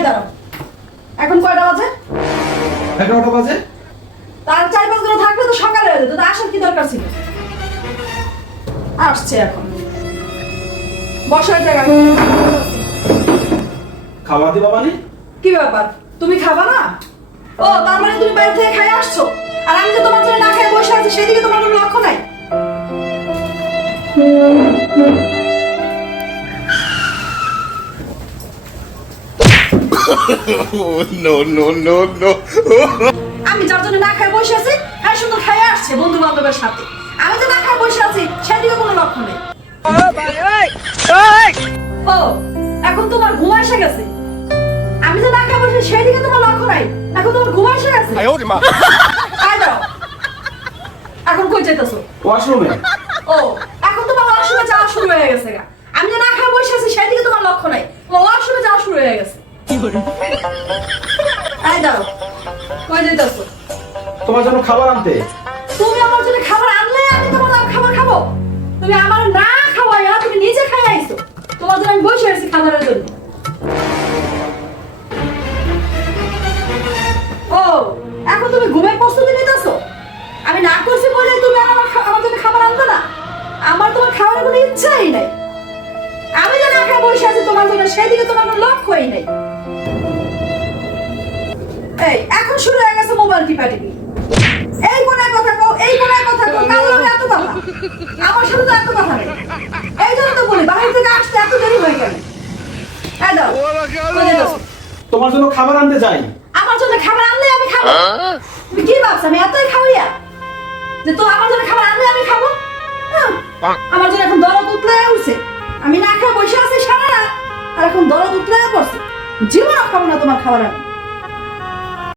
এই দাঁড়াও, এখন কয়টা বাজে? 11টা বাজে। তার 4-5 ঘন্টা থাকলে তো সকালে হয়ে যেত, তো আসার কি দরকার ছিল? আসছে এখন, বসার জায়গা। খাবার দিবা মানে? কি ব্যাপার, তুমি খাবা না? ও, তার মানে তুমি বাইরে থেকে খাই আসছো, আর আমি যে তোমার জন্য না খেয়ে বসে আছি সেদিকে তোমার কোনো লক্ষ্য নাই? No, no, no, no. আমি যার জন্য না খাই বসে আছি, হ্যাঁ সুন্দর খাই আসছে বন্ধু বান্ধবের সাথে, আমি যে না খাই বসে আছি সেদিকে কোনো লক্ষ্য নেই। ও, এখন তোমার ঘুম এসে গেছে। আমি যে না খাই বসে সেদিকে তোমার লক্ষ্য নাই, এখন তোমার ঘুম এসে গেছে। আয় দাও, এখন কই যাইতেছো? ওয়াশরুমে। ও, এখন তোমার ওয়াশরুমে যাওয়া শুরু হয়ে গেছে গা। আমি যে না খাই বসে আছি সেদিকে তোমার লক্ষ্য নাই, তোমার ওয়াশরুমে যাওয়া শুরু হয়ে গেছে। আয় দাও, কই যাইতেছো? তোমার জন্য খাবার আনতে। তুমি আমার জন্য খাবার আনলে আমি তোমার খাবার খাবো? তুমি আমার না খাওয়াইয়া তুমি নিজে খাই আইছো, তোমার জন্য আমি বসে আছি খাবারের জন্য। ও, এখন তুমি ঘুমের প্রস্তুতি নিতেছো? আমি না করছি বলে তুমি আমার জন্য খাবার আনবে না? আমার তোমার খাবারের কোনো ইচ্ছাই নাই। আমি যে না খাই বসে আছি তোমার জন্য সেদিকে তোমার কোনো লক্ষ্যই নাই। এই, এখন শুরু হয়ে গেছে মোবাইল টিপাটিপি। এই কোনায় কথা কও, এই কোনায় কথা কও, কাল লগে এত কথা, আমার সাথে তো এত কথা নেই। এই জন্য তো বলি বাহির থেকে আসতে এত দেরি হয়ে গেল। এই দাও, কই যাইতাছো? তোমার জন্য খাবার আনতে যাই। আমার জন্য খাবার আনলে আমি খাবো? তুমি কি ভাবছ আমি এতই খাওয়াইয়া যে তো আমার জন্য খাবার আনলে আমি খাবো? আমার জন্য এখন দরদ উতলে উঠছে। আমি না খেয়ে বসে আছি সারা রাত, আর এখন দরদ উতলে পড়ছে। জীবনও খাবো না তোমার খাবার আমি।